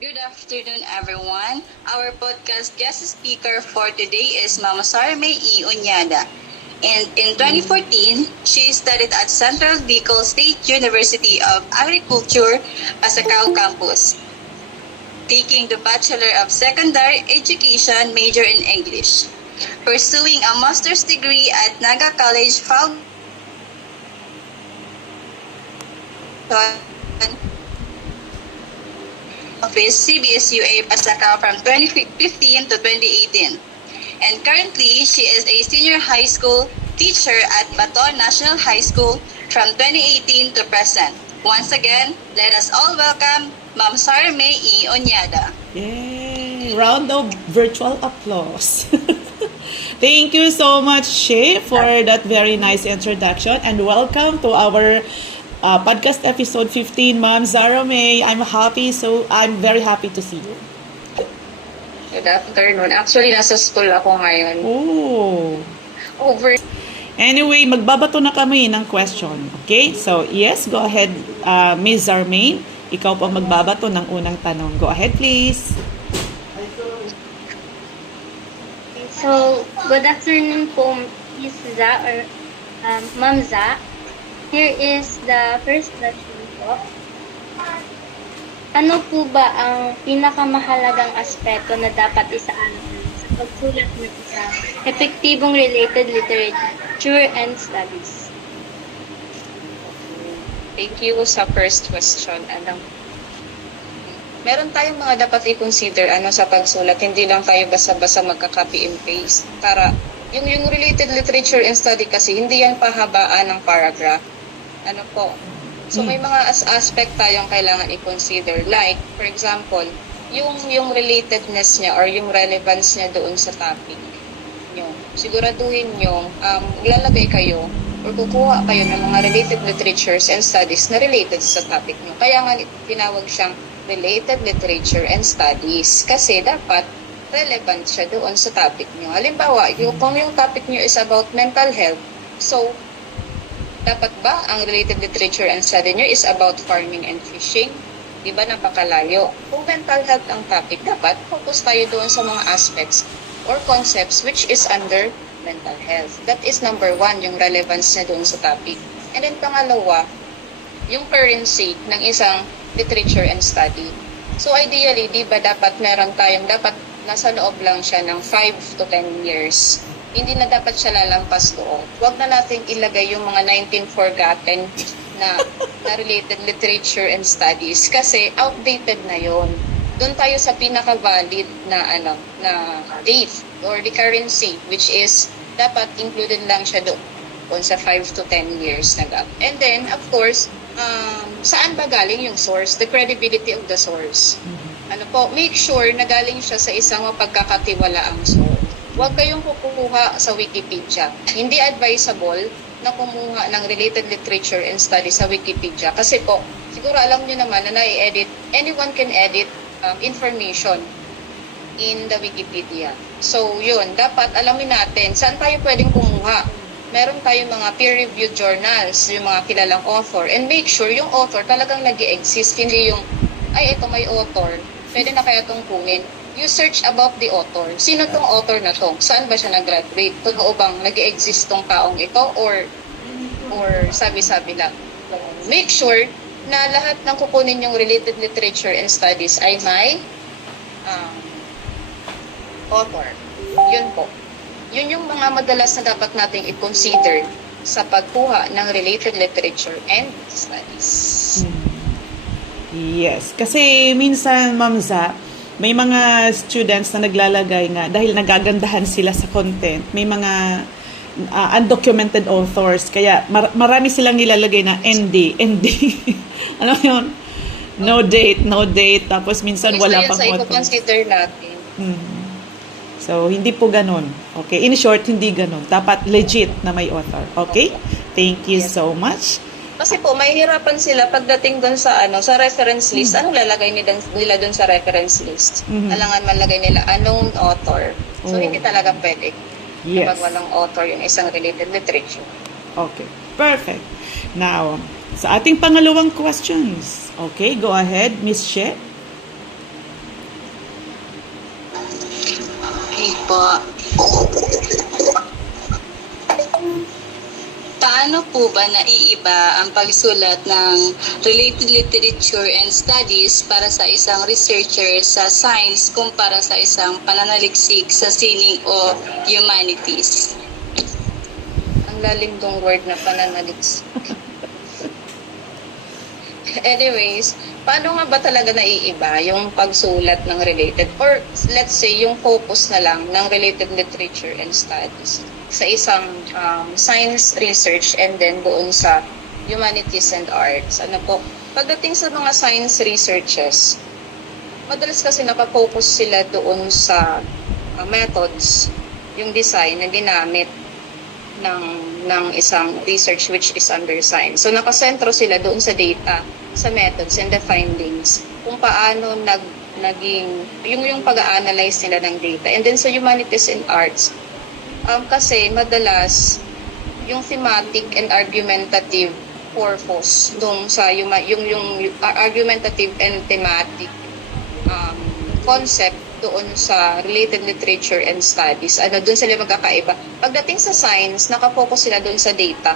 Good afternoon, everyone. Our podcast guest speaker for today is Mama Sarme E. Unyada. And in 2014, she studied at Central Bicol State University of Agriculture, Pasacao campus, taking the Bachelor of Secondary Education major in English, pursuing a master's degree at Naga College Foundation Office CBSUA Pasacao from 2015 to 2018. And currently, she is a senior high school teacher at Baton National High School from 2018 to present. Once again, let us all welcome Ma'am Sarme E. Onyada. Yay! Round of virtual applause. Thank you so much, Shay, for that very nice introduction, and welcome to our podcast episode 15, Ma'am Zara May. I'm very happy to see you. Good afternoon. Actually, nasa school ako ngayon. Oh. Over. Anyway, magbabato na kami ng question. Okay? So, yes, go ahead, Ms. Zarmaine. Ikaw po ang magbabato ng unang tanong. Go ahead, please. So, good afternoon po, Ms. Za or Ma'am Za. Here is the first question po. Ano po ba ang pinakamahalagang aspeto na dapat isaalang sa pagsulat ng isang epektibong related literature and studies? Thank you sa first question. Meron tayong mga dapat i-consider sa pagsulat. Hindi lang tayo basta-basta magka-copy and paste. Para yung related literature and study kasi, hindi yan pahabaan ng paragraph. So may mga aspect tayong kailangan i-consider. Like, for example, yung relatedness niya or yung relevance niya doon sa topic nyo. Siguraduhin nyo, lalagay kayo or kukuha kayo ng mga related literatures and studies na related sa topic nyo. Kaya nga tinawag siyang related literature and studies kasi dapat relevant siya doon sa topic nyo. Halimbawa, kung yung topic nyo is about mental health, so dapat ba ang related literature and study nyo is about farming and fishing? Di ba napakalayo? Kung mental health ang topic, dapat focus tayo doon sa mga aspects or concepts which is under mental health. That is number 1, yung relevance niya doon sa topic. And then pangalawa, yung currency ng isang literature and study. So ideally, di ba dapat dapat nasa loob lang siya ng 5 to 10 years. Hindi na dapat siya lalampas doon. Huwag na nating ilagay yung mga 19 forgotten na related literature and studies kasi outdated na yon. Doon tayo sa pinaka-valid na date or the currency which is dapat included lang siya doon sa 5 to 10 years na gap. And then, of course, saan ba galing yung source? The credibility of the source. Make sure na galing siya sa isang mapagkakatiwalaang source. Huwag kayong kukuha sa Wikipedia. Hindi advisable na kumuha ng related literature and study sa Wikipedia. Kasi po, siguro alam niyo naman na nai-edit, anyone can edit information in the Wikipedia. So, yun, dapat alamin natin saan tayo pwedeng kumuha. Meron tayong mga peer-reviewed journals, yung mga kilalang author, and make sure yung author talagang nag-i-exist, hindi yung, ito may author, pwede na kaya itong kunin. You search about the author. Sino tong author na to? Saan ba siya nag-graduate? Totoo bang nag-i-exist tong taong ito? Or sabi-sabi lang? Make sure na lahat ng kukunin yung related literature and studies ay may author. Yun po. Yun yung mga madalas na dapat nating i-consider sa pagkuha ng related literature and studies. Yes. Kasi minsan, Ma'am Za, may mga students na naglalagay nga dahil nagagandahan sila sa content. May mga undocumented authors. Kaya marami silang nilalagay na ND. Ano yun? No date. Tapos minsan wala pang author. I-consider natin. So, hindi po ganun. Okay? In short, hindi ganun. Dapat legit na may author. Okay? Thank you so much. Kasi po, mahihirapan sila pagdating doon sa sa reference list. Anong lalagay nila doon sa reference list? Alangan malagay nila unknown author. So, hindi talaga pwede. Yes. Kapag walang author yung isang related literature. Okay. Perfect. Now, sa ating pangalawang questions. Okay, go ahead, Miss She. Okay po. Paano po ba naiiba ang pagsulat ng related literature and studies para sa isang researcher sa science kumpara sa isang pananaliksik sa sining o humanities? Ang lalim tong word na pananaliksik. Anyways, paano nga ba talaga naiiba yung pagsulat ng related, or let's say yung focus na lang ng related literature and studies sa isang science research and then doon sa humanities and arts? Ano po, pagdating sa mga science researches, madalas kasi nakafocus sila doon sa methods, yung design na ginamit ng isang research which is under science. So nakasentro sila doon sa data, sa methods and the findings, kung paano naging yung pag-a-analyze nila ng data. And then sa humanities and arts, kasi madalas yung thematic and argumentative purpose doon sa yung argumentative and thematic concept doon sa related literature and studies. Doon sila magkakaiba. Pagdating sa science, nakafocus sila doon sa data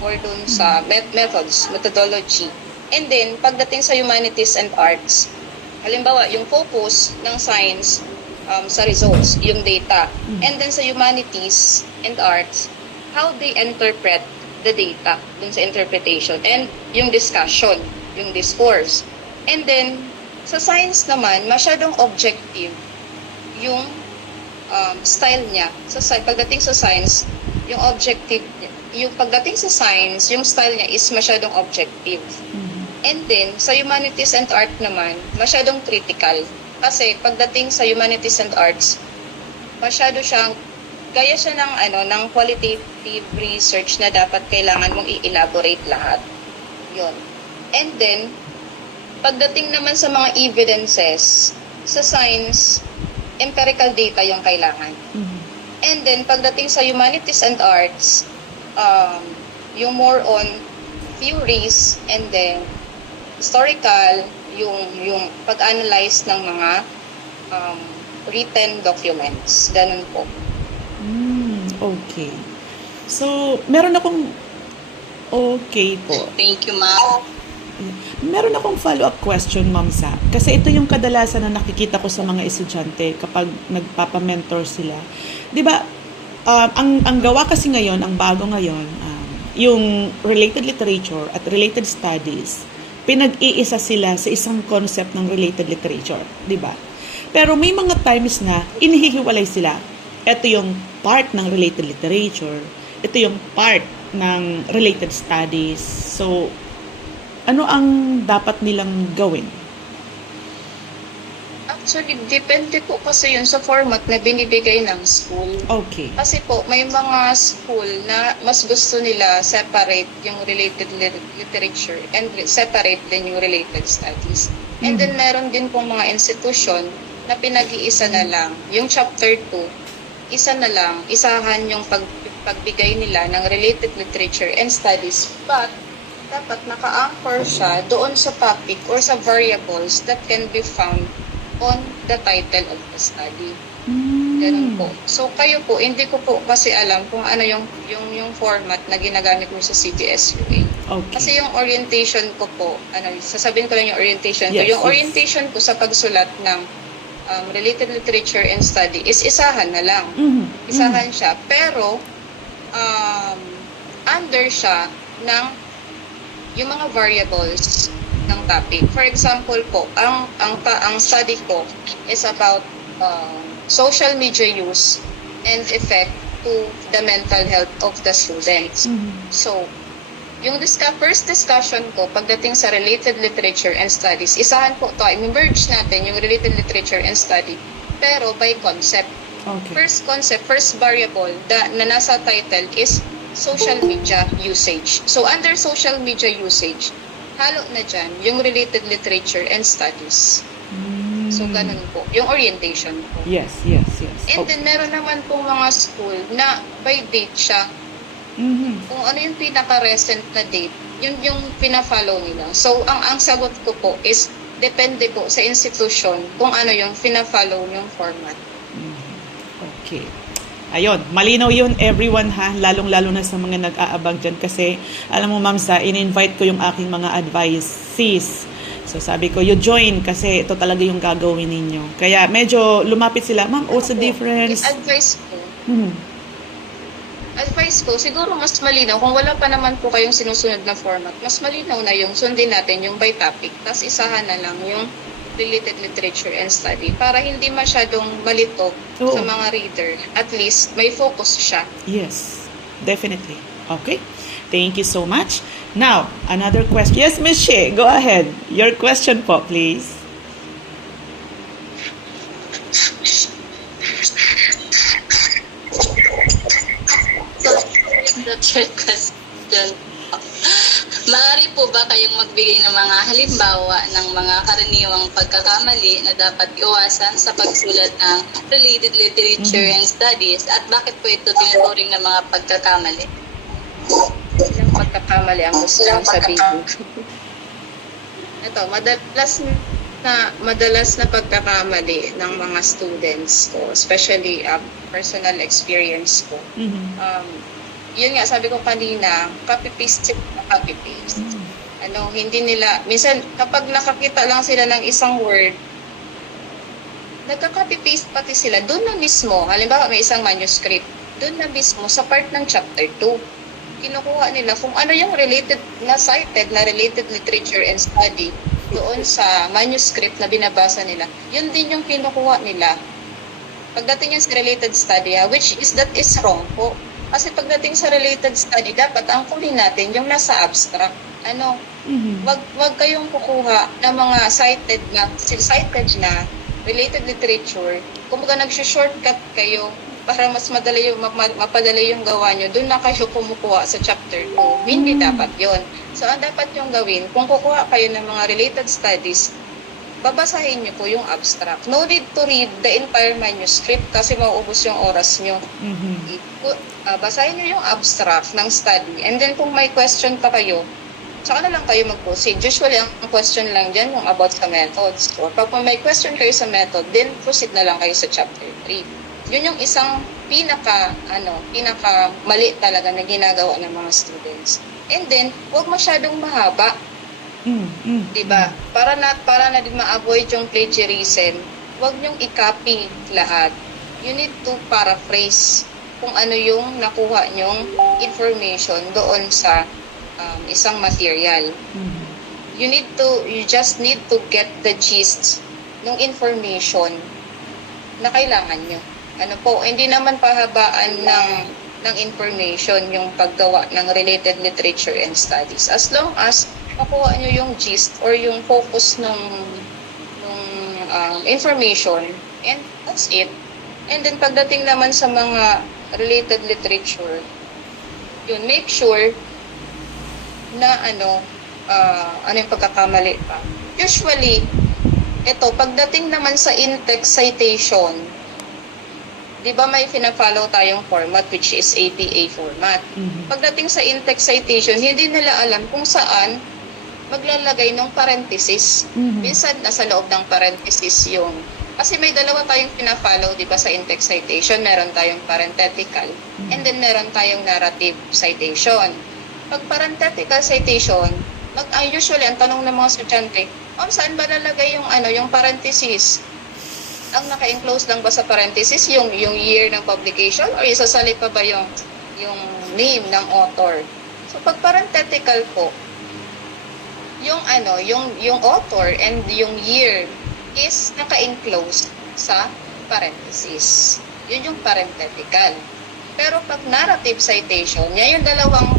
or doon sa methods, methodology. And then, pagdating sa humanities and arts, halimbawa, yung focus ng science sa results, yung data. And then sa humanities and arts, how they interpret the data dun sa interpretation and yung discussion, yung discourse. And then, sa science naman, masyadong objective yung style niya. Pagdating sa science, yung pagdating sa science, yung style niya is masyadong objective. And then, sa humanities and art naman, masyadong critical. Kasi pagdating sa humanities and arts, masyado siyang, gaya siya ng qualitative research na dapat kailangan mong i-elaborate lahat. Yun. And then, pagdating naman sa mga evidences, sa science, empirical data yung kailangan. And then, pagdating sa humanities and arts, yung more on theories and then historical, yung pag-analyze ng mga written documents. Ganun po. Okay. So, meron akong okay po. Thank you, ma'am. Meron akong follow-up question, Ma'am Sa. Kasi ito yung kadalasan na nakikita ko sa mga estudyante kapag nagpapa-mentor sila. 'Di ba? Ang gawa kasi ngayon, ang bago ngayon, yung related literature at related studies, pinag-iisa sila sa isang concept ng related literature, 'di ba? Pero may mga times na inihihiwalay sila. Ito yung part ng related literature, ito yung part ng related studies. So, ano ang dapat nilang gawin? Actually, depende po kasi yun sa format na binibigay ng school. Okay. Kasi po, may mga school na mas gusto nila separate yung related literature and separate din yung related studies. And then meron din pong mga institution na pinag-iisa na lang. Yung chapter 2, isa na lang, isahan yung pagbigay nila ng related literature and studies. But, dapat naka-anchor siya doon sa topic or sa variables that can be found on the title of the study. Ganun po. So, kayo po, hindi ko po kasi alam kung ano yung format na ginagamit mo sa CBSUA. Okay. Kasi yung orientation ko po, sasabihin ko lang yung orientation ko. Yes, Yung orientation ko sa pagsulat ng related literature and study is isahan na lang. Isahan siya. Pero, under siya ng yung mga variables ng topic. For example po, ang study ko is about social media use and effect to the mental health of the students. So, yung first discussion ko pagdating sa related literature and studies, isahan po ito, i-merge natin yung related literature and study, pero by concept. Okay. First concept, first variable na nasa title is social media usage. So, under social media usage, halo na dyan yung related literature and studies. So, ganun po. Yung orientation po. Yes. And then, meron naman pong mga school na by date siya. Kung ano yung pinaka-recent na date, yun yung pina-follow nila. So, ang sagot ko po is, depende po sa institution kung ano yung pina-follow yung format. Okay. Ayun, malinaw yun everyone ha, lalong-lalo na sa mga nag-aabang dyan kasi alam mo ma'am sa, in-invite ko yung aking mga advicees. So sabi ko, you join kasi ito talaga yung gagawin ninyo. Kaya medyo lumapit sila, ma'am, what's the difference? Advice ko, Mhm. siguro mas malinaw, kung wala pa naman po kayong sinusunod na format, mas malinaw na yung sundin natin yung by topic, tapos isahan na lang yung related literature and study para hindi masyadong malito Oo. sa mga reader. At least, may focus siya. Yes, definitely. Okay. Thank you so much. Now, another question. Yes, Ms. Shea, go ahead. Your question po, please. So, the third question. Maaari po ba kayong magbigay ng mga halimbawa ng mga karaniwang pagkakamali na dapat iwasan sa pagsulat ng related literature and studies at bakit po ito tinuturing ng mga pagkakamali? Yung pagkakamali ang gusto kong sabihin. Ito, madalas na pagkakamali ng mga students ko, especially personal experience ko. Mhm. Yun nga, sabi ko kanina, copy-paste. Hindi nila, minsan kapag nakakita lang sila ng isang word, nagka-copy-paste pati sila, doon na mismo, halimbawa may isang manuscript, doon na mismo sa part ng chapter 2, kinukuha nila kung ano yung related na cited na related literature and study doon sa manuscript na binabasa nila. Yun din yung kinukuha nila. Pagdating yan sa related study, which is that is wrong po. Kasi pagdating sa related study, dapat angkulin natin yung nasa abstract. Mhm. Wag kayong kukuha ng mga cited na related literature. Kumbaga nag-shortcut kayo para mas mapadali yung gawa nyo. Doon na kayo kumukuha sa chapter 2. Hindi dapat yon. So, ang dapat yung gawin, kung kukuha kayo ng mga related studies, babasahin nyo po yung abstract. No need to read the entire manuscript kasi mauubos yung oras nyo. Mhm. Basahin nyo yung abstract ng study. And then kung may question pa kayo, saka na lang kayo mag-proceed. Usually, ang question lang dyan yung about sa methods. So, pag may question kayo sa method, then proceed na lang kayo sa chapter 3. Yun yung isang pinaka mali talaga na ginagawa ng mga students. And then, huwag masyadong mahaba. Mhm. Diba? Para na din ma-avoid yung plagiarism, huwag niyong i-copy lahat. You need to paraphrase kung ano yung nakuha niyong information doon sa isang material. Mhm. You just need to get the gist ng information na kailangan nyo. Hindi naman pahabaan ng information yung paggawa ng related literature and studies. As long as makuha nyo yung gist or yung focus ng information, and that's it. And then pagdating naman sa mga related literature, yun, make sure na ano yung pagkakamali pa. Usually, pagdating naman sa in-text citation, di ba may fina-follow tayong format which is APA format. Mhm. Pagdating sa in-text citation, hindi nila alam kung saan maglalagay ng parenthesis. Mhm. Minsan, nasa loob ng parenthesis yung... Kasi may dalawa tayong pina-follow, di ba, sa in-text citation. Meron tayong parenthetical, and then meron tayong narrative citation. Pag parenthetical citation, usually, ang tanong ng mga estudyante, saan ba nalagay yung parenthesis? Ang naka-enclose lang ba sa parenthesis yung year ng publication or isasalip pa ba yung name ng author? So pag parenthetical po, yung author and yung year is naka-enclose sa parenthesis. Yun yung parenthetical. Pero pag narrative citation, yan yung dalawang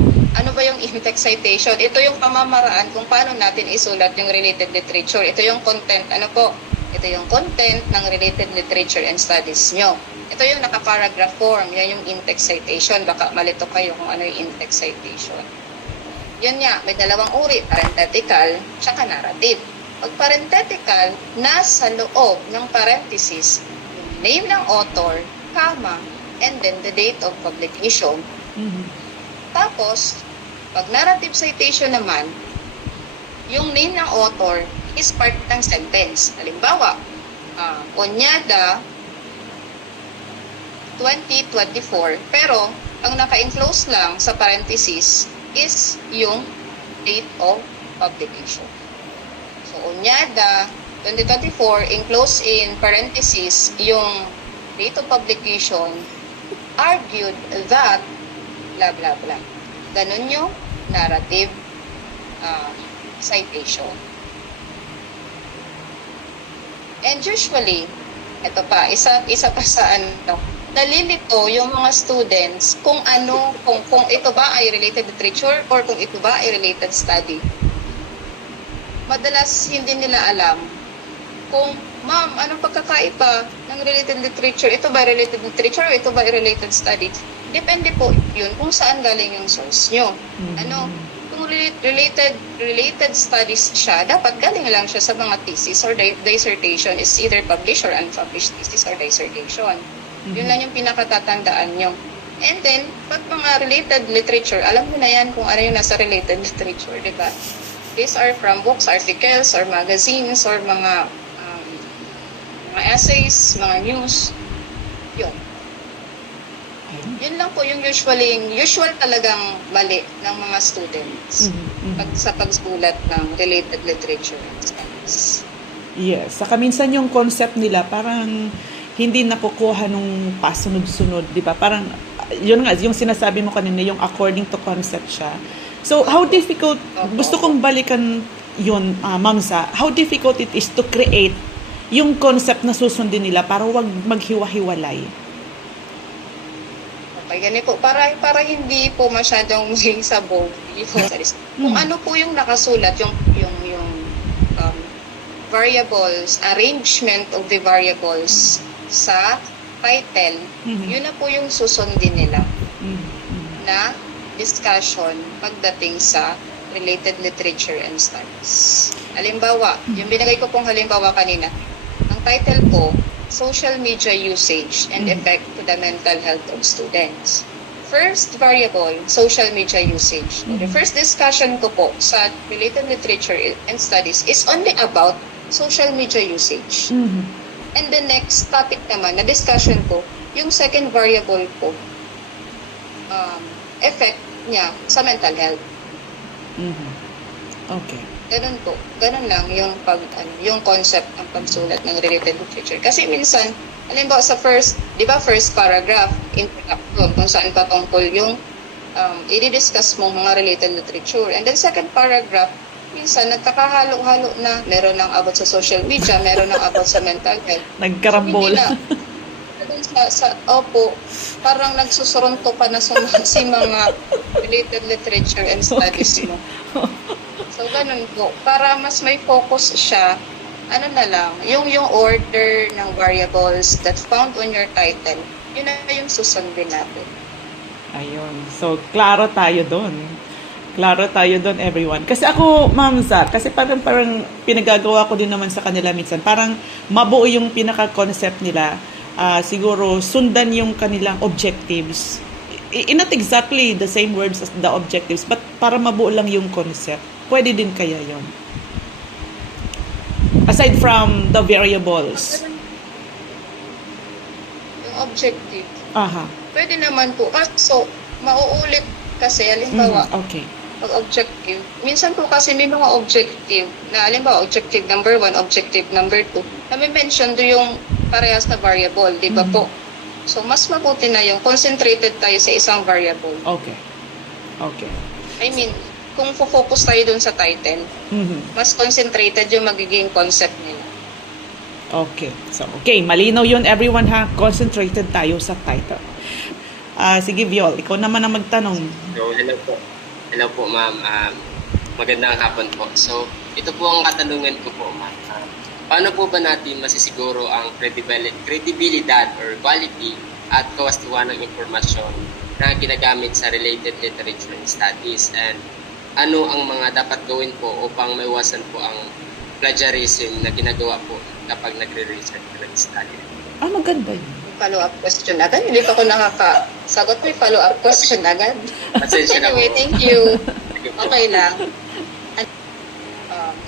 yung in-text citation? Ito yung pamamaraan kung paano natin isulat yung related literature. Ito yung content. Ito yung content ng related literature and studies nyo. Ito yung naka-paragraph form. Yan yung in-text citation. Baka malito kayo kung ano yung in-text citation. Yun nga, may dalawang uri, parenthetical, tsaka narrative. Pag parenthetical, nasa loob ng parenthesis, yung name ng author, comma, and then the date of publication. Mhm. Tapos, pag narrative citation naman, yung name ng author is part ng sentence. Halimbawa, Onyada 2024. Pero, ang naka-enclose lang sa parenthesis is yung date of publication. So, Onyada 2024, enclose in parenthesis yung date of publication, argued that blah blah blah. Ganun yung narrative citation. And usually, ito pa, isa pa sa nalilito yung mga students kung ito ba ay related literature or kung ito ba ay related study. Madalas hindi nila alam kung, ma'am, anong pagkakaiba ng related literature? Ito ba related literature o ito ba related study? Depende po yun kung saan galing yung source nyo. Kung related studies siya, dapat galing lang siya sa mga thesis or dissertation, is either published or unpublished thesis or dissertation. Yun lang yung pinakatatandaan nyo. And then, pag mga related literature, alam mo na yan kung ano yung nasa related literature, di ba? These are from books, articles, or magazines, or mga essays, mga news. Yun. Yun lang po yung usual talagang mali ng mga students sa pagsulat ng related literature and studies. Yes. Saka minsan yung concept nila parang hindi nakukuha nung pasunod-sunod, di ba? Parang, yun nga, yung sinasabi mo kanina, yung according to concept siya. So, how difficult, gusto kong balikan yun, Ma'am Sa, how difficult it is to create yung concept na susundin nila para wag maghiwa-hiwalay. Okay, ganito po. Para hindi po masyadong maging sabog. Kung ano po yung nakasulat, yung variables, arrangement of the variables sa title, yun na po yung susundin nila na discussion pagdating sa related literature and studies. Halimbawa, yung binigay ko pong halimbawa kanina, ang title po, Social Media Usage and Effect to the Mental Health of Students. First variable, social media usage. The first discussion ko po sa related literature and studies is only about social media usage. And the next topic naman, na discussion ko, yung second variable po, effect niya sa mental health. Okay. Ganun po. Ganun lang yung concept ng pagsulat ng related literature. Kasi minsan, halimbawa sa first paragraph, introduction, kung saan patungkol yung i-discuss mo mga related literature. And then second paragraph, minsan nagkakahalo-halo na, meron ng about sa social media, meron ng about sa mental health. Nagkarambol. So, parang nagsusuronto pa na si mga related literature and studies mo. So, ganun po. Para mas may focus siya, yung order ng variables that found on your title, yun na yung susundin natin. Ayun. So, klaro tayo doon. Klaro tayo doon, everyone. Kasi ako, Ma'am Za, kasi parang pinagagawa ko din naman sa kanila minsan. Parang mabuo yung pinaka-concept nila. Siguro, sundan yung kanilang objectives. Not exactly the same words as the objectives, but para mabuo lang yung concept. Pwede din kaya yon. Aside from the variables. Yung objective. Aha. Pwede naman po. So, mauulit kasi, halimbawa, okay. pag objective. Minsan po kasi may mga objective na, halimbawa, objective number 1, objective number 2, na may mention do yung parehas na variable, di ba po? So, mas mabuti na yung concentrated tayo sa isang variable. Okay. Okay. I mean, kung focus tayo dun sa title, mas concentrated yung magiging concept nila. Okay. So, okay. Malinaw yun, everyone, ha? Concentrated tayo sa title. Sige, Viol. Ikaw naman ang magtanong. So, hello po. Hello po, ma'am. Magandang hapon po. So, ito po ang katanungan ko po, ma'am. Paano po ba natin masisiguro ang credibilidad or quality at kawastuhan ng impormasyon na ginagamit sa related literature and studies? And ano ang mga dapat gawin po upang maiwasan po ang plagiarism na ginagawa po kapag nagre-research ng study? Maganda yun. Follow-up question agad. Hindi pa ako nakakasagot. May follow-up question agad. Pasensya na Anyway, po. thank you. Okay lang.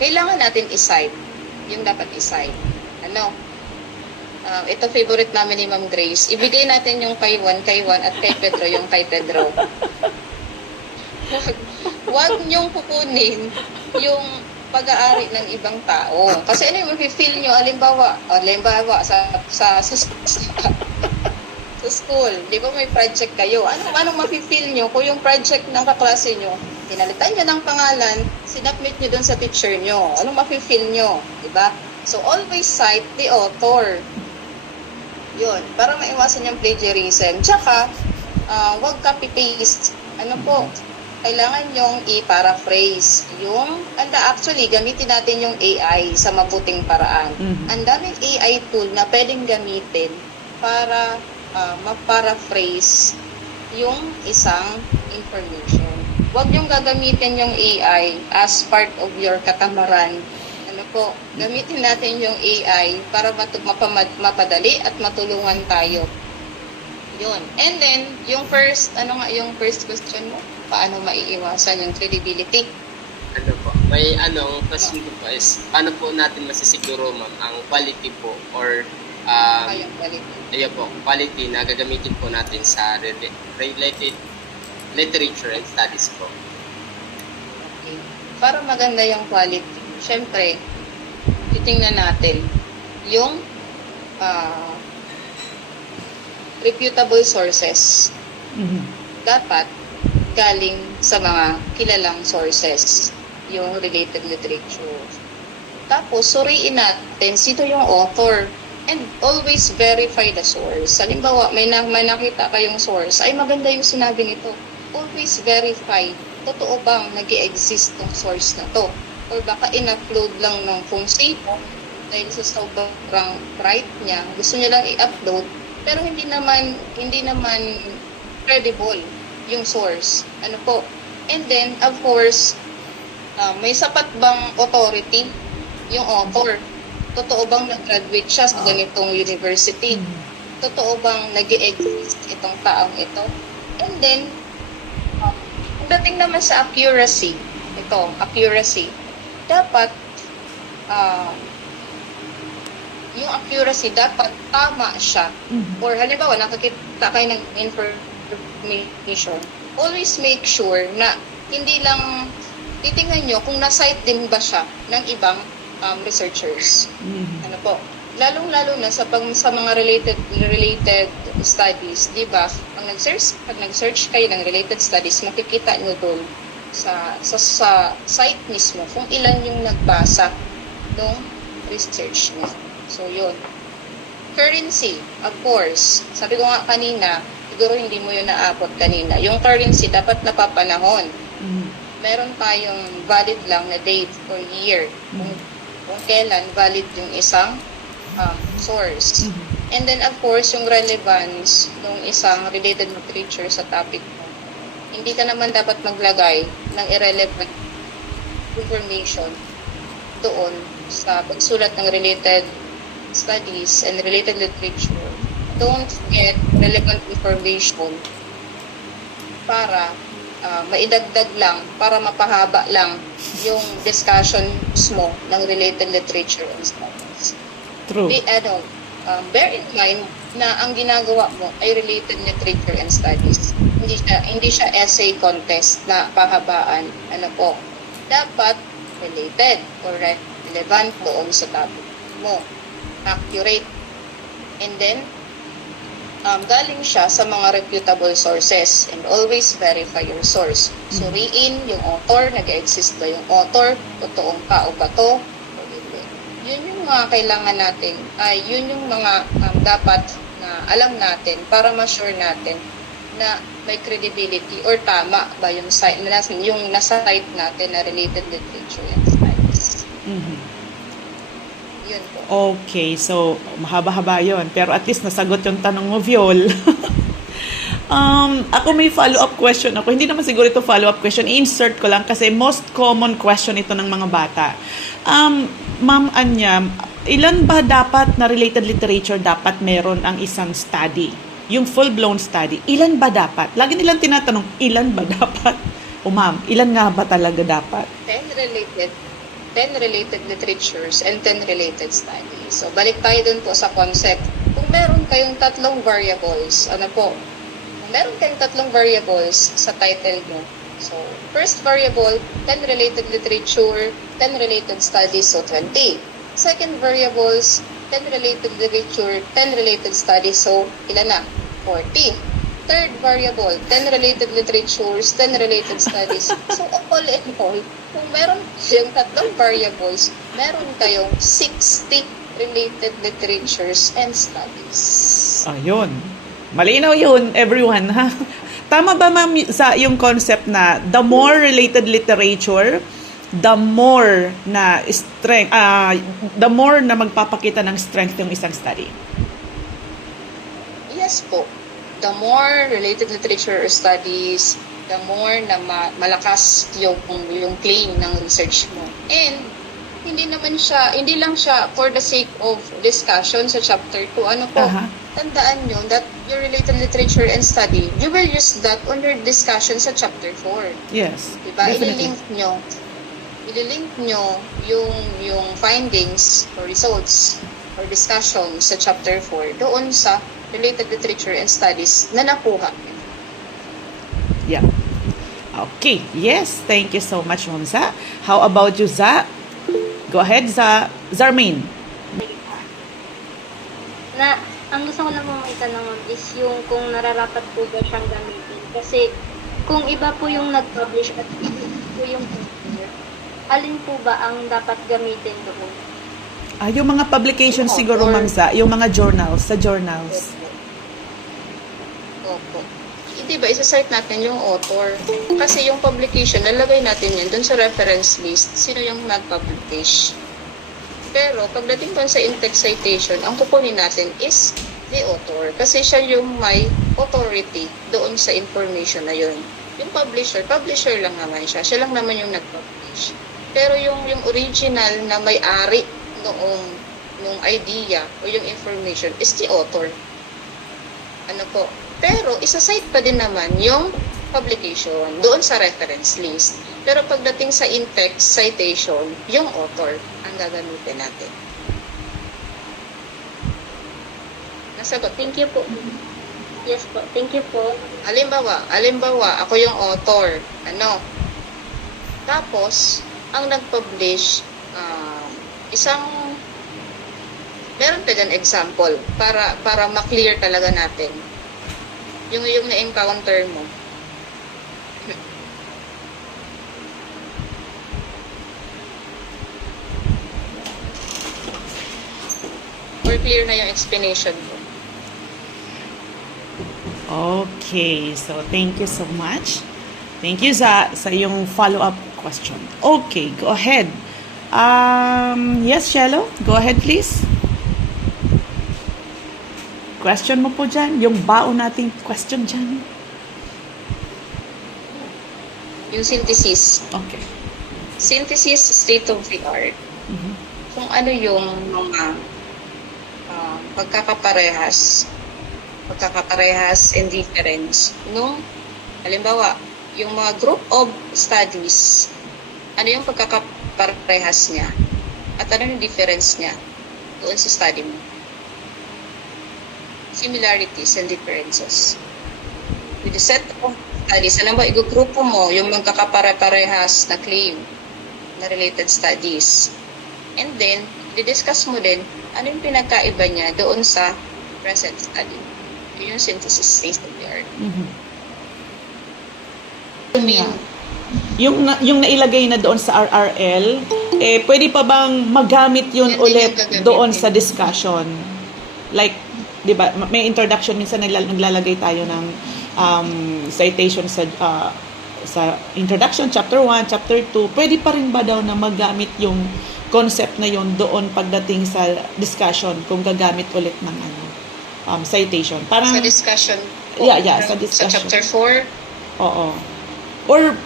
Kailangan natin i-cite. Yung dapat i-cite. ito favorite namin ni Ma'am Grace. Ibigay natin yung kay Juan, at kay Pedro yung kay Pedro. Huwag niyong kukunin yung pag-aari ng ibang tao. Kasi ano yung mafe-feel nyo, alimbawa sa school, di ba may project kayo? Anong mafe-feel nyo kung yung project ng kaklase nyo, pinalitan nyo ng pangalan, sinubmit nyo dun sa teacher nyo? Anong mafe-feel nyo? Di ba? So, always cite the author. Yun, para maiwasan yung plagiarism. Tsaka, wag copy-paste. Ano po? Kailangan yung i-paraphrase. Actually, gamitin natin yung AI sa mabuting paraan. Ang daming AI tool na pwedeng gamitin para ma-paraphrase yung isang information. Huwag yung gagamitin yung AI as part of your katamaran. Gamitin natin yung AI para mapadali at matulungan tayo. Yun. And then, yung first question mo? Paano maiiwasan yung credibility? May question ko po is, paano po natin masisiguro, ma'am, ang quality po or Yung quality. quality na gagamitin po natin sa related literature and studies po. Okay. Para maganda yung quality, syempre, titingnan natin yung reputable sources. Dapat galing sa mga kilalang sources, yung related literature. Tapos, suriin natin sino yung author and always verify the source. Halimbawa, may nakita kayong source, ay maganda yung sinabi nito. Always verify, totoo bang nag-i-exist tong source na to? Or baka in-upload lang ng kung sino dahil sa sobrang bright niya, gusto niya lang i-upload, pero hindi naman credible yung source. And then, of course, may sapat bang authority yung author? Totoo bang nag-graduate siya sa ganitong university? Totoo bang nag-i-exist itong taong ito? And then, pagdating naman sa accuracy, dapat yung accuracy dapat tama siya. Or halimbawa, nakakita kayo ng information, always make sure na hindi lang titingnan nyo kung na-cite din ba siya ng ibang researchers. Lalong-lalo na sa mga related studies, di ba? Pag nag-search kayo ng related studies, makikita nyo doon sa site mismo kung ilan yung nagbasa ng research niya. So, yun. Currency, of course. Sabi ko nga kanina, siguro hindi mo yun naabot kanina. Yung currency, dapat napapanahon. Meron tayong valid lang na date or year. Kung kailan valid yung isang source. And then, of course, yung relevance ng isang related literature sa topic mo. Hindi ka naman dapat maglagay ng irrelevant information doon sa pagsulat ng related studies and related literature. Don't get relevant information para maidagdag lang, para mapahaba lang yung discussions mo ng related literature and studies. True. Bear in mind na ang ginagawa mo ay related literature and studies. Hindi siya essay contest na pahabaan. Dapat related or relevant doon sa topic mo. Accurate. And then, galing siya sa mga reputable sources and always verify your source. Suriin yung author, nag-exist ba yung author, totoong tao ba to, o hindi. Yun yung mga kailangan natin, yun yung mga dapat na alam natin para ma-sure natin na may credibility or tama ba yung nasa-site natin na related literature and studies. Yun po. Okay, so mahaba-haba yon. Pero at least nasagot yung tanong mo, Viol. Ako may follow-up question ako. Hindi naman siguro ito follow-up question. I-insert ko lang kasi most common question ito ng mga bata. Ma'am Anya, ilan ba dapat na related literature dapat meron ang isang study? Yung full-blown study, ilan ba dapat? Lagi nilang tinatanong, ilan ba dapat? O ma'am, ilan nga ba talaga dapat? 10 related literatures and 10 related studies. So, balik tayo dun po sa concept kung meron kayong tatlong variables, kung meron kayong tatlong variables sa title nyo, so, first variable, 10 related literature, 10 related studies, so 20. Second variables, 10 related literature, 10 related studies, so ilan na? 40. Third variable, 10 related literatures, 10 related studies. So, all in all, kung meron kayong tatlong variables, meron kayong 60 related literatures and studies. Ayun. Malinaw yun, everyone, ha? Tama ba, ma'am, sa yung concept na the more related literature, the more na strength, the more na magpapakita ng strength yung isang study? Yes po. The more related literature or studies, the more na malakas yung claim ng research mo. And hindi lang siya for the sake of discussion sa chapter 2. Tandaan nyo that your related literature and study, you will use that on your discussion sa chapter 4. Yes, Diba? definitely. Ililink nyo yung findings or results or discussion sa chapter 4 doon sa related literature and studies na nakuha. Yeah. Okay. Yes. Thank you so much, Ma'am Za. How about you, Za? Go ahead, Zarmaine. Ang gusto ko lang pong itanong is yung kung nararapat po ba siyang gamitin. Kasi kung iba po yung nag-publish at iba po yung author, alin po ba ang dapat gamitin doon? Yung mga publications Yung siguro, author. Ma'am Za, yung mga journals, sa journals. Opo. Hindi ba, isa-cite natin yung author. Kasi yung publication, nalagay natin yan dun sa reference list, sino yung nag-publish. Pero, pagdating doon sa in-text citation, ang kukunin natin is the author. Kasi siya yung may authority doon sa information na yun. Yung publisher lang naman siya. Siya lang naman yung nag-publish. Pero yung original na may-ari nung idea o yung information is the author. Pero, isa-cite pa din naman yung publication doon sa reference list. Pero pagdating sa in-text citation, yung author ang gagamitin natin. Nasagot? Thank you po. Yes po. Thank you po. Halimbawa, ako yung author. Tapos, ang nag-publish, meron pa dyan example para ma-clear talaga natin. Yung na-encounter mo. Or clear na yung explanation mo. Okay. So, thank you so much. Thank you, Za, sa yung follow-up question. Okay. Go ahead. Yes, Shello? Go ahead, please. Question mo po dyan. Yung baon nating question dyan. Yung synthesis. Okay. Synthesis, state of the art. Mhm. Kung ano yung mga pagkakaparehas and difference nung, halimbawa, yung mga group of studies, ano yung pagkakaparehas niya at ano yung difference niya doon sa study mo. Similarities and differences. With the set of studies, alam mo, igugrupo mo yung magkakapare-parehas na claim na related studies. And then, didiscuss mo din ano yung pinagkaiba niya doon sa present study. Yun yung synthesis state of the art. Mhm. I mean, Yung nailagay na doon sa RRL, pwede pa bang magamit yun Yan din ulit yung gagamitin. doon sa discussion? Like, di ba, may introduction, minsan naglalagay tayo ng citation sa introduction, chapter 1, chapter 2. Pwede pa rin ba daw na magamit yung concept na yun doon pagdating sa discussion kung gagamit ulit ng citation? Parang, sa discussion. sa discussion. Sa chapter 4, oo. Or,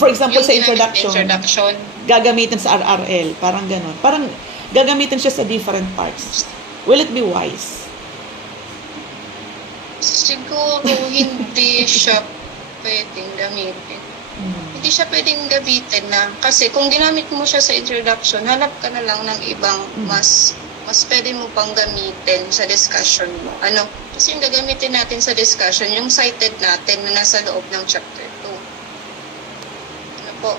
for example, yung sa ginamit na introduction, gagamitin sa RRL, parang ganon. Parang gagamitin siya sa different parts. Will it be wise? siguro hindi siya pwedeng gamitin. Hindi siya pwedeng gamitin na, kasi kung ginamit mo siya sa introduction, hanap ka na lang ng ibang mas mas pwede mo pang gamitin sa discussion mo. Ano? Kasi yung gagamitin natin sa discussion, yung cited natin na nasa loob ng chapter 2. Ano po?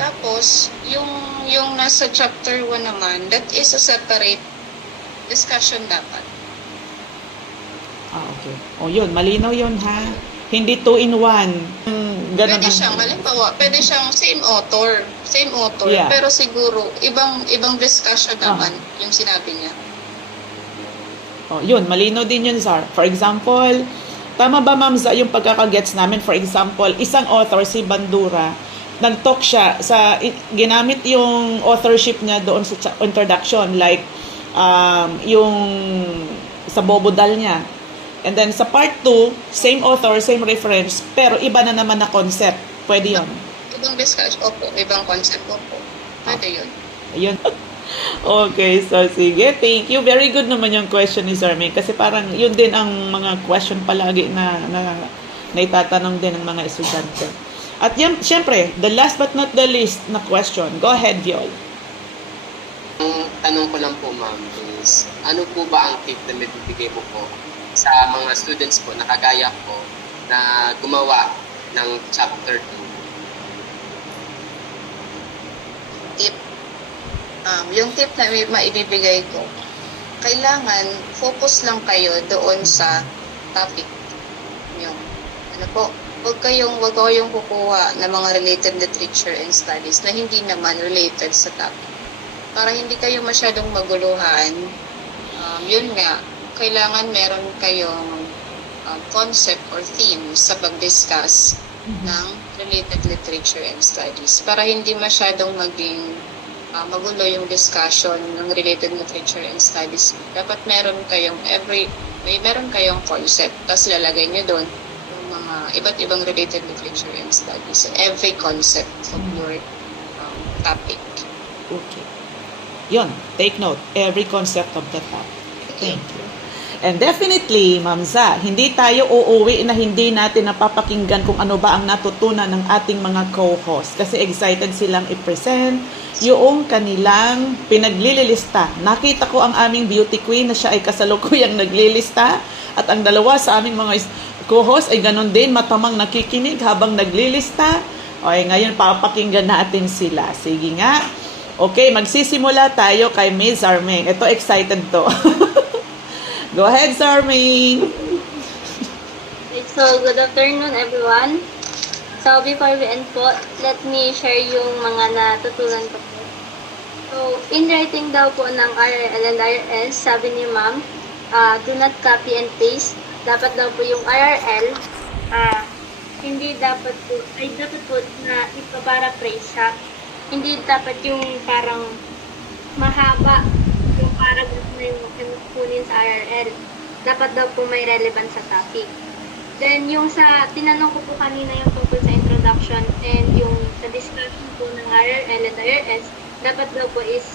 Tapos, yung nasa chapter 1 naman, that is a separate discussion dapat. Okay. O yun, malinaw yun ha. Hindi 2-in-1. Ganun Pwede siyang, halimbawa, pwede siyang same author, Yeah. pero siguro, ibang discussion naman yung sinabi niya. O yun, malinaw din yun, Zar. For example, tama ba, Ma'am Za, yung pagkakagets namin? For example, isang author, si Bandura, nag-talk siya ginamit yung authorship niya doon sa introduction, like, yung sa Bobodal niya. And then sa part 2, same author, same reference, pero iba na naman na concept. Pwede yun. Ibang discussion, opo, ibang concept, opo. Pwede yun. Ayun. Okay, so sige. Thank you. Very good naman yung question ni Zarmaine kasi parang yun din ang mga question palagi na itatanong din ng mga estudyante. At yan, syempre, the last but not the least na question. Go ahead, Viol. Ang tanong ko lang po, ma'am, is ano po ba ang tip na may bibigay mo po sa mga students po na kagaya po na gumawa ng chapter 2? Tip. Yung tip na maibibigay ko, kailangan focus lang kayo doon sa topic nyo. Ano po? Huwag kayong kukuha ng mga related literature and studies na hindi naman related sa topic. Para hindi kayo masyadong maguluhan, yun nga, kailangan meron kayong concept or theme sa pag-discuss ng related literature and studies. Para hindi masyadong maging magulo yung discussion ng related literature and studies. Dapat meron kayong meron kayong concept, tapos lalagay nyo doon yung mga iba't ibang related literature and studies and every concept of your topic. Okay. Yun, take note. Every concept of the topic. Thank you. And definitely, Ma'am Za, hindi tayo uuwi na hindi natin napapakinggan kung ano ba ang natutunan ng ating mga co-host. Kasi excited silang i-present yung kanilang pinaglilista. Nakita ko ang aming beauty queen na siya ay kasalukuyang naglilista. At ang dalawa sa aming mga co-host ay ganun din, matamang nakikinig habang naglilista. Okay, ngayon papakinggan natin sila. Sige nga. Okay, magsisimula tayo kay Ms. Zarmaine. Ito, excited to. Go ahead, Zarmaine. So, good afternoon everyone. So, before we end po, let me share yung mga natutunan ko po. So, in writing daw po ng RRL and RRS, sabi ni ma'am, do not copy and paste. Dapat daw po yung RRL, hindi dapat po, ay dapat po na ipaparaphrase siya. Hindi dapat yung parang mahaba yung paragraph na yung kunin sa RRL. Dapat daw po may relevance sa topic. Then, yung sa, tinanong ko po kanina yung tungkol sa introduction and yung sa discussion po ng RRL and RRS, dapat daw po is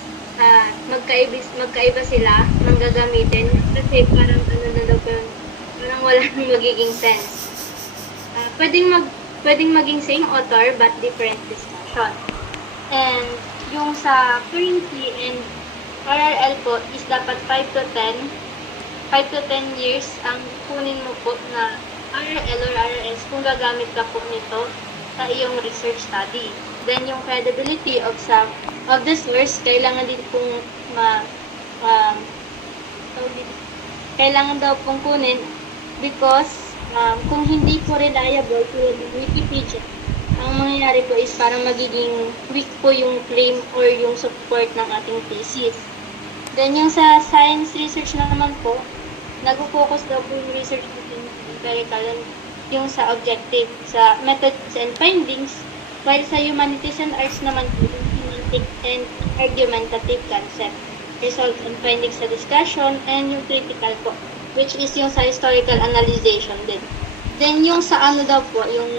magkaiba sila ng gagamitin kasi parang ano na daw po yun, parang wala nang magiging sense. Pwedeng maging same author but different discussion. And yung sa currently and RRL po is dapat 5 to 10 years ang kunin mo po na RRL or RRS kung gagamit ka po nito sa iyong research study. Then yung credibility of the source, kailangan din pong kailangan daw pong kunin because kung hindi po reliable tulad ng Wikipedia, ang mangyayari po is parang magiging weak po yung claim or yung support ng ating thesis. Then yung sa science research naman po, nag-focus daw po yung research natin empirical yung sa objective, sa methods and findings, while sa humanities and arts naman po yung semantic and argumentative concept, results and findings sa discussion, and yung critical po, which is yung sa historical analyzation din. Then yung sa ano daw po, yung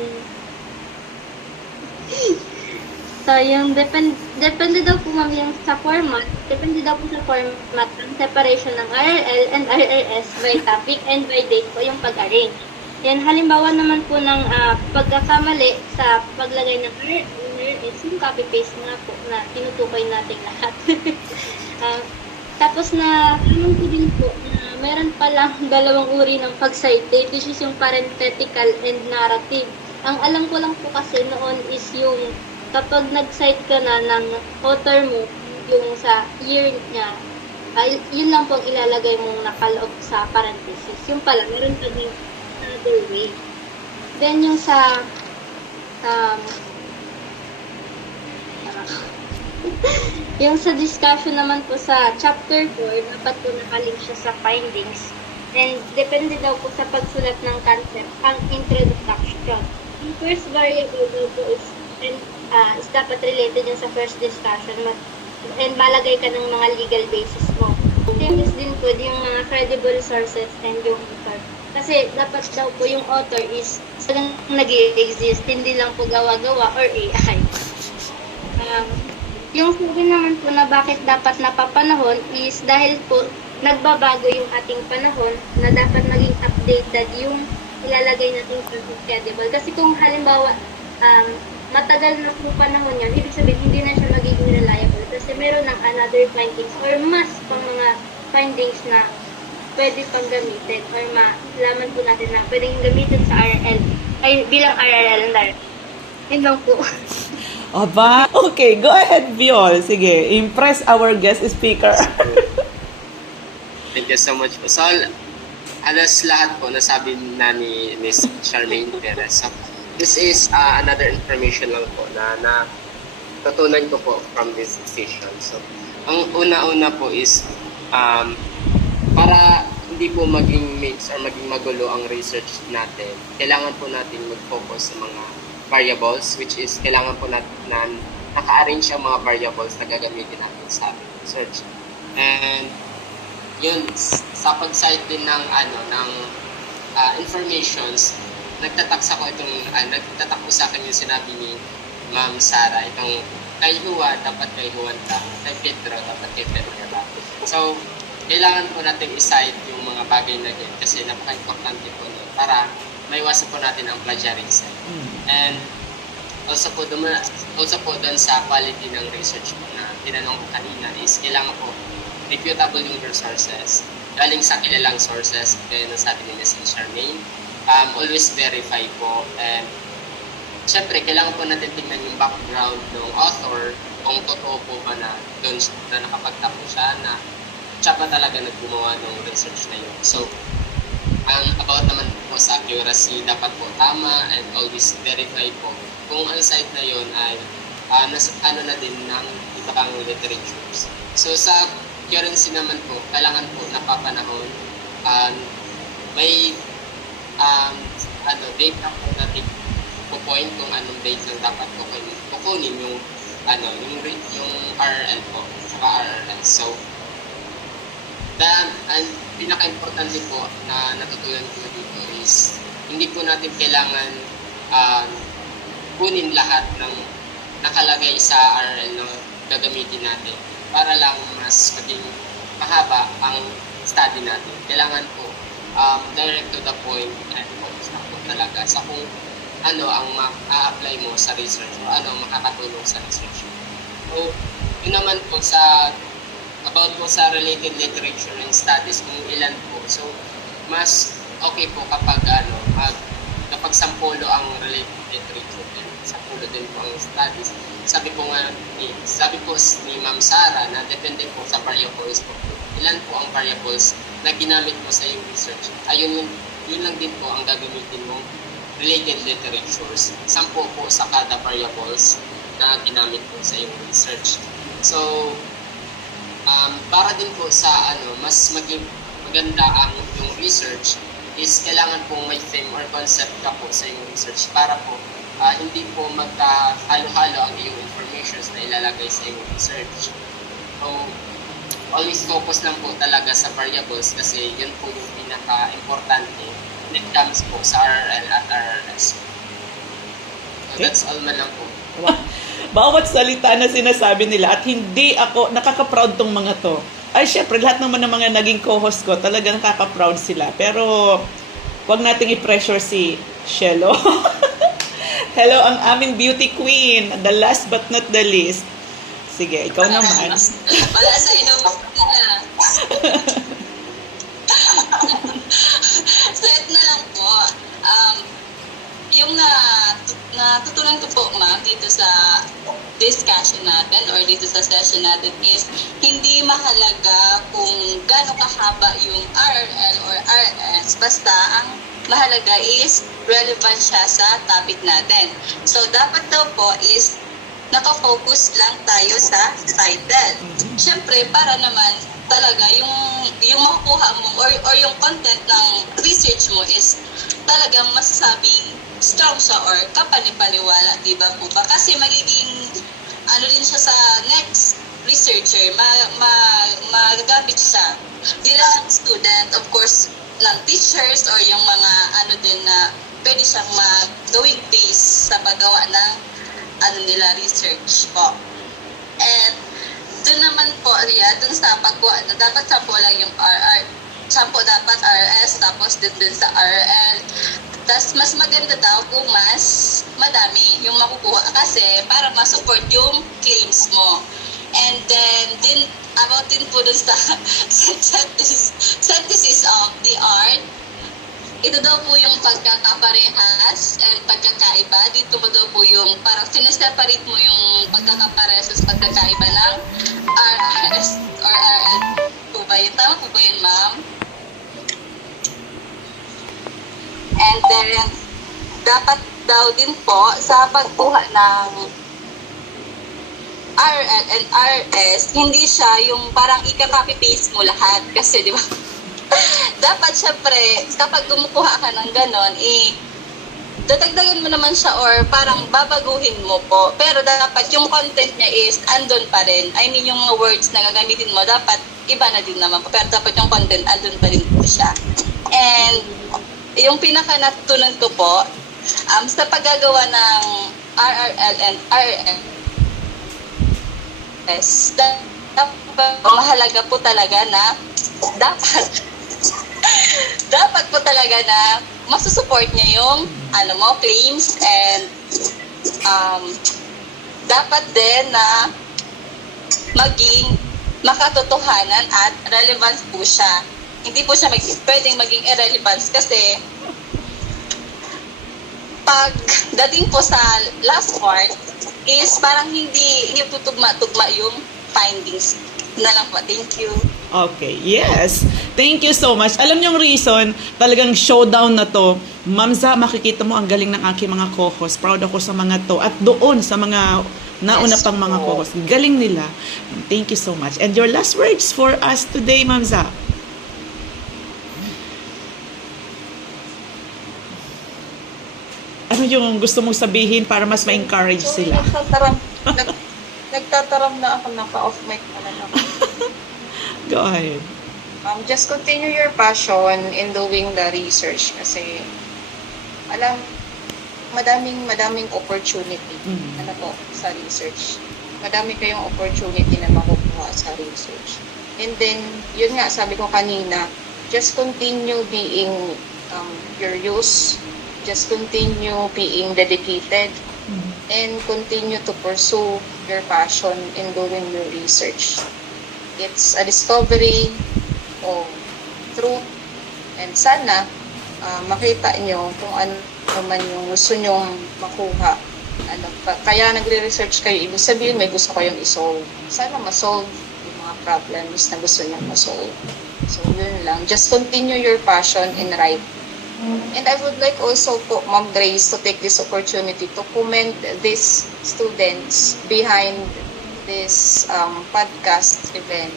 so, yung depende daw po ma'am yung sa format, depende daw po sa format ang separation ng RRL and RRS by topic and by date po yung pag-arrange. Yan, halimbawa naman po ng pagkakamali sa paglagay ng RRL and RRS, yung copy-paste nga po na tinutukoy natin lahat. Tapos na, alam ko din po na meron palang dalawang uri ng pag-cite, which is yung parenthetical and narrative. Ang alam ko lang po kasi noon is yung kapag nag-cite ka na ng author mo, yung sa year niya, yun lang po ang ilalagay mong nakaloob sa parenthesis. Yung pala, meron pa din another way. Then yung sa yung sa discussion naman po sa chapter 4, dapat po nakalink siya sa findings. And depende daw po sa pagsulat ng concept, ang introduction. Yung first variable daw po is dapat related yun sa first discussion. And malagay ka ng mga legal basis mo. Same is din po yung mga credible sources and yung author. Kasi dapat daw po yung author is talagang nag-i-exist, hindi lang po gawa-gawa or AI. Yung sabi naman po na bakit dapat napapanahon is dahil po nagbabago yung ating panahon na dapat maging updated yung ilalagay natin sa credible. Kasi kung halimbawa matagal na po panahon yan, ibig sabihin hindi na siya magiging reliable kasi meron ng another findings or mas pang mga findings na pwede pang gamitin or malaman po natin na pwedeng gamitin sa RL ay bilang RRL na. Yun lang po. Aba, okay, go ahead, Viol. Sige, impress our guest speaker. Thank you so much po. So, halos lahat po nasabi na ni Miss Charmaine Perez. So, this is another information lang po na tutunan ko po from this session. So, ang una-una po is para hindi po maging mix or maging magulo ang research natin, kailangan po natin mag-focus sa mga variables, which is kailangan po natin na naka-arrange ang mga variables na gagamitin natin sa ating research. And yun, sa pag-cite din ng informations, nagtatak po sa akin yung sinabi ni Ma'am Sara, itong kay Juan, dapat kay Juan ka, kay Pedro, dapat kay Pedro ka. So, kailangan po natin i-cite yung mga bagay na yun kasi napaka-importante po yun para maiwasan po natin ang plagiarism. And also po doon sa quality ng research po na tinanong ko kanina is kailangan po reputable yung resources, galing sa kilalang sources, kaya nasabi ni Ms. Charmaine. Always verify po. And syempre, kailangan po natin tingnan yung background ng author kung totoo po ba na doon na nakapagtapo siya na siya pa talaga naggumawa ng research na yun. So, about naman po sa accuracy, dapat po tama and always verify po kung ang site na yun ay na din ng ibang literatures. So, sa accuracy naman po, kailangan po napapanahon may date na po natin po point kung anong date lang dapat kukunin yung RRL po saka RRL. So ang pinaka-importante po na natutunan ko dito is hindi po natin kailangan kunin lahat ng nakalagay sa RRL na gagamitin natin para lang mas maging mahaba ang study natin. Kailangan po direct to the point and focus na po talaga sa kung ano ang ma-apply mo sa research o ano ang makakatulong sa research. So, yun naman po about po sa related literature and studies kung ilan po. So, mas okay po kapag kapag sampulo ang related literature din, sampulo din po ang studies. Sabi po ni Ma'am Sara na depende po sa variables po. Ilan po ang variables na ginamit mo sa iyong research. Ayun, yun lang din po ang gagamitin mo related literatures. 10 po sa kada variables na ginamit po sa iyong research. So, para din po sa mas maging maganda ang yung research is kailangan po may theme or concept ka po sa iyong research para po hindi po magkahalo-halo ang iyong informations na ilalagay sa iyong research. So, always focus lang po talaga sa variables kasi yun po yung pinaka-importante when it comes po sa RRL at RRS. So, that's all man lang po. Bawat salita na sinasabi nila at hindi ako nakaka-proud tong mga to. Ay, syempre, lahat naman ng mga naging co-host ko, talaga nakaka-proud sila. Pero, wag nating i-pressure si Shelo. Hello, ang aming beauty queen, the last but not the least. Sige, ikaw naman. Wala na, inubos ko na. So, ito na lang po. Yung natutunan ko po, ma'am, dito sa discussion natin or dito sa session natin is hindi mahalaga kung gaano kahaba yung RRL or RS. Basta ang mahalaga is relevant siya sa topic natin. So, dapat daw po is nakafocus lang tayo sa title. Siyempre, para naman talaga yung makukuha mo or yung content ng research mo is talagang masasabing strong siya or kapanipaniwala, di ba po ba? Kasi magiging ano din siya sa next researcher, magagamit siya. Di lang student, of course, ng teachers or yung mga ano din na pwede siyang mag-going base sa paggawa ng ano nila research po. And doon naman po, dun sa paggawa, dapat sampo lang yung RR. Sampo dapat RS, tapos din sa RL. Tapos mas maganda daw kung mas madami yung makukuha kasi para ma-support yung claims mo. And then, about din po dun sa synthesis of the art, ito daw po yung pagkakaparehas and pagkakaiba. Dito mo daw po yung parang sineseparate mo yung pagkakaparehas at pagkakaiba ng RS or RL po ba yun? Tama po ba yun, ma'am? And then, dapat daw din po sa pagkuha ng RL and RS, hindi siya yung parang ika-copy-paste mo lahat. Kasi, di ba? Dapat, syempre, kapag gumukuha ka ng ganon, dadagdagan mo naman siya or parang babaguhin mo po. Pero dapat yung content niya is andun pa rin. I mean, yung mga words na gagamitin mo, dapat iba na din naman po. Pero dapat yung content andun pa rin po siya. And yung pinaka-natutunan ko po, sa paggagawa ng RRL and RNS, mahalaga po talaga na dapat po talaga na masusupport niya yung claims and dapat din na maging makatotohanan at relevant po siya. Hindi po siya pwedeng maging irrelevant kasi pag dating po sa last part is parang hindi tutugma-tugma yung findings. Na lang po. Thank you. Okay, yes. Thank you so much. Alam niyo yung reason, talagang showdown na to. Ma'am Za, makikita mo ang galing ng aking mga co-host. Proud ako sa mga to. At doon sa mga nauna pang mga co-host. Galing nila. Thank you so much. And your last words for us today, Ma'am Za? Ano yung gusto mong sabihin para mas ma-encourage sila? Nagtataram na ako, naka-off mic na lang ako. Go ahead. Just continue your passion in doing the research kasi madaming opportunity sa research. Madami kayong opportunity na makukuha sa research. And then, yun nga, sabi ko kanina, just continue being curious, just continue being dedicated, and continue to pursue your passion in doing your research. It's a discovery of truth and sana makita nyo kung ano man yung gusto nyong makuha. Kaya nagre-research kayo, ibig sabihin may gusto kayong isolve. Sana ma-solve yung mga problems na gusto nyong ma-solve. So yun lang, just continue your passion in writing. And I would like also po, Ma'am Grace, to take this opportunity to commend these students behind this podcast event,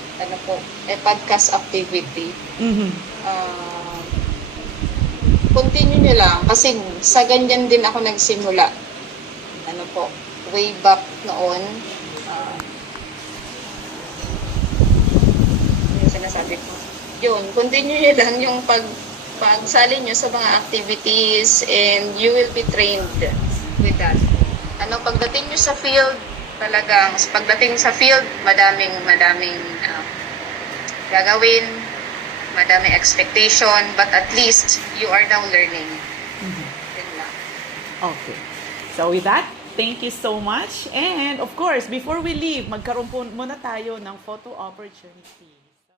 podcast activity. Continue nyo lang, kasi sa ganyan din ako nagsimula. Way back noon. Yung sinasabi ko. Yun, continue nyo lang yung pagsali nyo sa mga activities and you will be trained with that. Pagdating nyo sa field, talagang pagdating sa field, madaming gagawin, madaming expectation, but at least you are now learning. Yun lang. Okay. So with that, Thank you so much. And of course, before we leave, magkaroon po muna tayo ng photo opportunity.